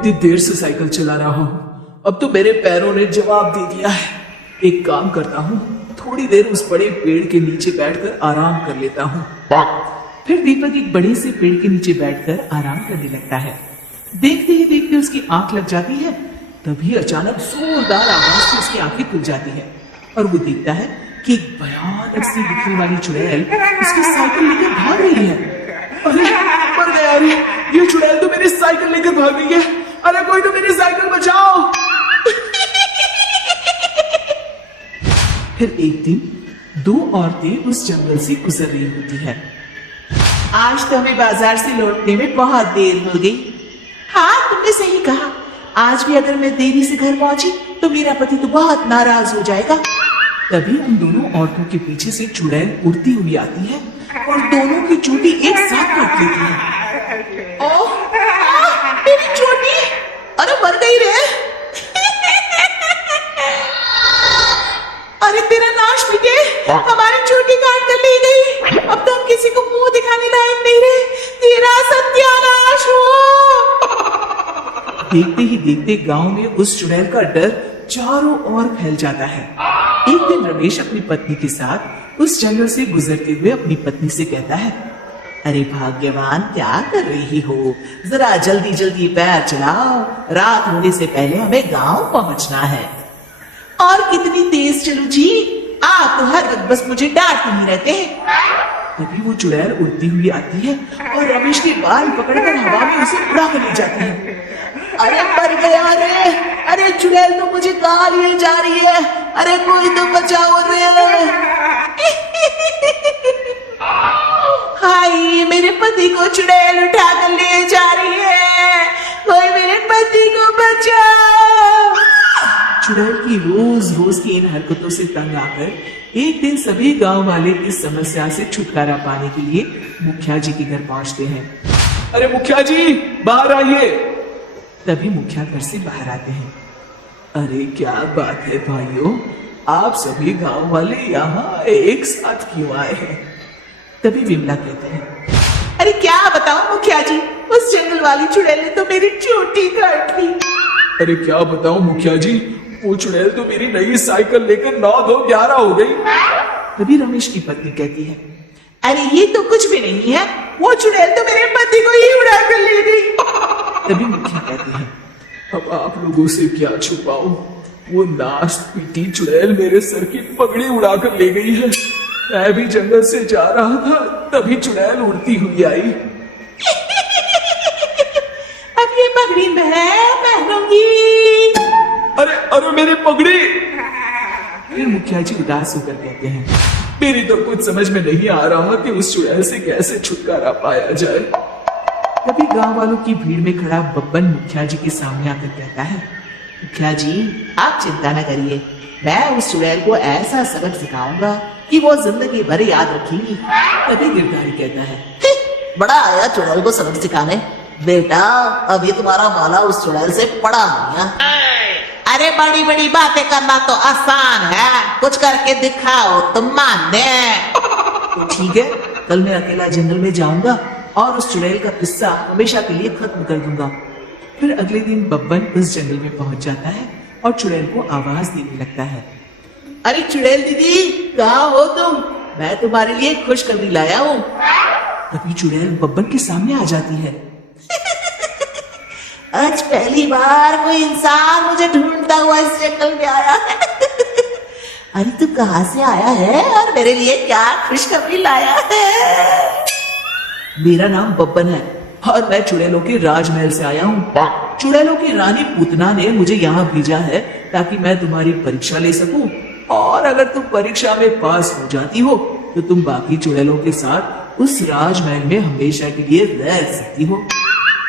इतनी देर से साइकिल चला रहा हूँ, अब तो मेरे पैरों ने जवाब दे दिया है। एक काम करता हूँ, थोड़ी देर उस बड़े पेड़ के नीचे बैठकर आराम कर लेता हूँ। फिर दीपक एक बड़े से पेड़ के नीचे बैठकर आराम करने लगता है। देखते ही देखते उसकी आंख लग जाती है। तभी अचानक जोरदार आवाज से उसकी आंखें खुल जाती है और वो देखता है कि एक भयानक सी दिखने वाली चुड़ैल उसकी साइकिल लेकर भाग रही है। अरे मर गया, अरे ये चुड़ैल तो मेरी साइकिल लेकर भाग रही है। अरे कोई तो मेरी साइकिल बचाओ। फिर एक दिन दो औरतें उस जंगल से गुजर रही होती है। आज तो हमें बाजार से लौटने में बहुत देर हो गई। हाँ, तुमने सही कहा। आज भी अगर मैं देरी से घर पहुंची तो मेरा पति तो बहुत नाराज हो जाएगा। तभी उन दोनों औरतों के पीछे से चुड़ैल उड़ती हुई आती है और दोनों की चोटी एक साथ काट लेती है। ओह, मेरी चोटी! अरे मर गई रे! अरे तेरा नाश मिटे! हमारी चोटी काट कर ले गई। अब तो हम किसी को मुंह दिखाने लायक नहीं रहे। तेरा सत्यानाश हो! देखते ही देखते गांव में उस चुड़ैल का डर चारों ओर फैल जाता है। एक दिन रमेश अपनी पत्नी के साथ उस जंगल से गुजरते हुए अपनी पत्नी से कहता है, अरे भाग्यवान, क्या कर रही हो? जरा जल्दी जल्दी पैर चलाओ, रात होने से पहले हमें गांव पहुंचना है। और कितनी तेज चलूं जी? आप तो हर वक्त बस मुझे डांटते ही रहते हैं। तभी वो चुड़ैल उड़ती हुई आती है और रमेश के बाल पकड़कर हवा में उसे उड़ा कर ले जाती है। अरे मर गया रे! अरे चुड़ैल तो मुझे कहा लिए जा रही है। अरे कोई तो बचाओ रे! हाय, मेरे पति को चुड़ैल उठा कर ले जा रही है। कोई मेरे पति को बचाओ! चुड़ैल की रोज रोज की इन हरकतों से तंग आकर एक दिन सभी गांव वाले इस समस्या से छुटकारा पाने के लिए मुखिया जी के घर पहुंचते हैं। अरे मुखिया जी, बाहर आइए। तभी मुखिया घर से बाहर आते हैं। अरे क्या बात है भाइयों, आप सभी गांव वाले यहाँ एक साथ क्यों आए हैं? तभी विमला कहते हैं, अरे क्या बताऊं मुखिया जी, उस जंगल वाली चुड़ैल ने तो मेरी चोटी काट ली। अरे क्या बताऊं मुखिया जी, वो चुड़ैल तो मेरी नई साइकिल लेकर 9-2-11 हो गई। तभी रमेश की पत्नी कहती है, अरे ये तो कुछ भी नहीं है, वो चुड़ैल तो मेरे पति को ही उड़ा कर ले गई। तभी मुखिया कहती है, अब आप लोगों से क्या छुपाऊं, वो नाश पीटी चुड़ैल मेरे सर की पगड़ी उड़ाकर ले गई है। मैं भी जंगल से जा रहा था, तभी चुड़ैल उड़ती हुई आई। अब ये पगड़ी मैं पहनूंगी। अरे अरे मेरी पगड़ी! फिर मुखिया जी उदास होकर कहते हैं, मेरी तो कुछ समझ में नहीं आ रहा कि उस चुड़ैल से कैसे छुटकारा पाया जाए। तभी गांव वालों की भीड़ में खड़ा बब्बन मुखिया जी के सामने आकर कहता है, मुखिया जी, आप चिंता न करिए, मैं उस चुड़ैल को ऐसा सबक सिखाऊंगा कि वो जिंदगी भर याद रखेगी। तभी गिरधारी कहता है, बड़ा आया चुड़ैल को सबक सिखाने। बेटा, अभी तुम्हारा माला उस चुड़ैल से पड़ा नहीं है। अरे बड़ी बड़ी बातें करना तो आसान है, कुछ करके दिखाओ तो माने। तो ठीक है, कल मैं अकेला जंगल में जाऊंगा और उस चुड़ैल का किस्सा हमेशा के लिए खत्म कर दूंगा। फिर अगले दिन बब्बन उस जंगल में पहुंच जाता है और चुड़ैल को आवाज देने लगता है, अरे चुड़ैल दीदी, कहाँ हो तुम? मैं तुम्हारे लिए खुशखबरी लाया हूँ। तभी चुड़ैल बब्बन के सामने आ जाती है। आज पहली बार कोई इंसान मुझे ढूंढता हुआ इस जंगल में आया है। अरे तू कहाँ से आया है और मेरे लिए क्या खुशखबरी लाया है? मेरा नाम बब्बन है और मैं चुड़ैलों के राजमहल से आया हूँ। चुड़ैलों की रानी पूतना ने मुझे यहाँ भेजा है ताकि मैं तुम्हारी परीक्षा ले सकूं, और अगर तुम परीक्षा में पास हो जाती हो तो तुम बाकी चुड़ैलों के साथ उस राजमहल में हमेशा के लिए रह सकती हो।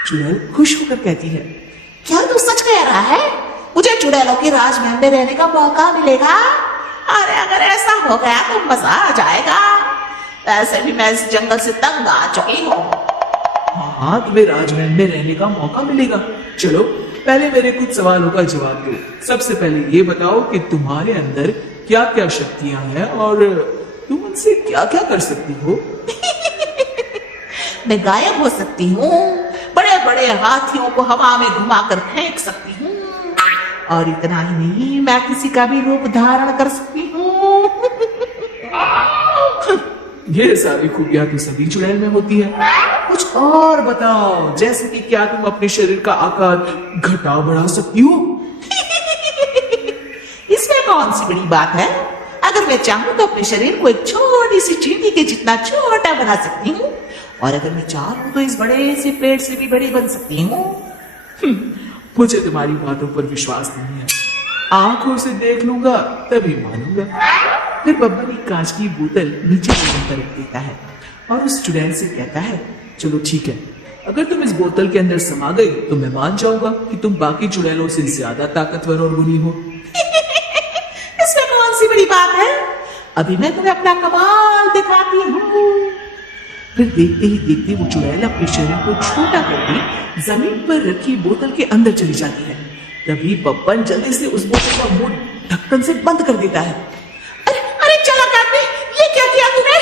चुड़ैल खुश होकर कहती है, क्या तू सच कह रहा है? मुझे चुड़ैलों के राजमहल में रहने का मौका मिलेगा? अरे अगर ऐसा हो गया तो मजा आ जाएगा। वैसे भी मैं इस जंगल से तंग आ चुकी हूँ। हाँ, तुम्हें राजमहल में रहने का मौका मिलेगा। चलो पहले मेरे कुछ सवालों का जवाब दो। सबसे पहले ये बताओ कि तुम्हारे अंदर क्या क्या शक्तियां हैं और तुम उनसे क्या क्या कर सकती हो? मैं गायब हो सकती हूँ, बड़े बड़े हाथियों को हवा में घुमाकर फेंक सकती हूँ, और इतना ही नहीं, मैं किसी का भी रूप धारण कर सकती हूँ। ये सारी खूबियां तो सभी चुड़ैल में होती है। कुछ और बताओ, जैसे कि क्या तुम अपने शरीर का आकार घटा बढ़ा सकती हो? इसमें कौन सी बड़ी बात है? अगर मैं चाहूँ तो अपने शरीर को एक छोटी सी चींटी के जितना छोटा बना सकती हूँ, और अगर मैं चाहूँ तो इस बड़े से पेड़ से भी बड़ी बन सकती हूँ। मुझे तुम्हारी बातों पर विश्वास नहीं है। आंखों से देख लूंगा तभी मानूंगा। फिर बब्बन एक कांच की बोतल नीचे जमीन पर रख देता है और उस चुड़ैल से कहता है, चलो ठीक है, अगर तुम इस बोतल के अंदर समा गई तो मैं मान जाऊंगा कि तुम बाकी चुड़ैलों से ज्यादा ताकतवर और गुणी हो। इसमें कौन सी बड़ी बात है? अभी मैं तुम्हें अपना कमाल दिखाती हूँ। फिर देखते ही देखते वो चुड़ैल अपने शरीर को छोटा करके जमीन पर रखी बोतल के अंदर चली जाती है। तभी बब्बन जल्दी से उस बोतल का मुंह ढक्कन से बंद कर देता है। अरे अरे चालाक आदमी, ये क्या किया तूने?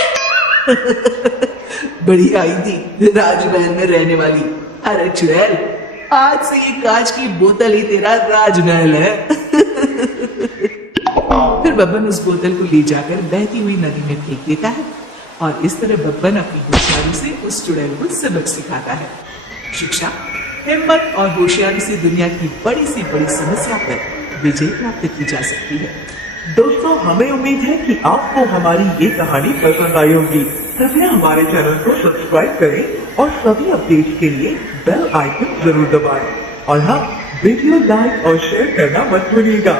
बड़ी आई थी राजमहल में रहने वाली। अरे चुड़ैल, आज से ये कांच की बोतल ही तेरा राजमहल है। फिर बब्बन उस बोतल को ले जाकर बहती हुई नदी में फेंक देता है और इस तरह बब्बन अपनी होशियारी से उस चुड़ैल को सबक सिखाता है। शिक्षा, हिम्मत और होशियारी से दुनिया की बड़ी से बड़ी समस्या पर विजय प्राप्त की जा सकती है। दोस्तों, हमें उम्मीद है कि आपको हमारी ये कहानी पसंद आई होगी। कृपया हमारे चैनल को सब्सक्राइब करें और सभी अपडेट्स के लिए बेल आइकन जरूर दबाएं। और हाँ, वीडियो लाइक और शेयर करना मत भूलिएगा।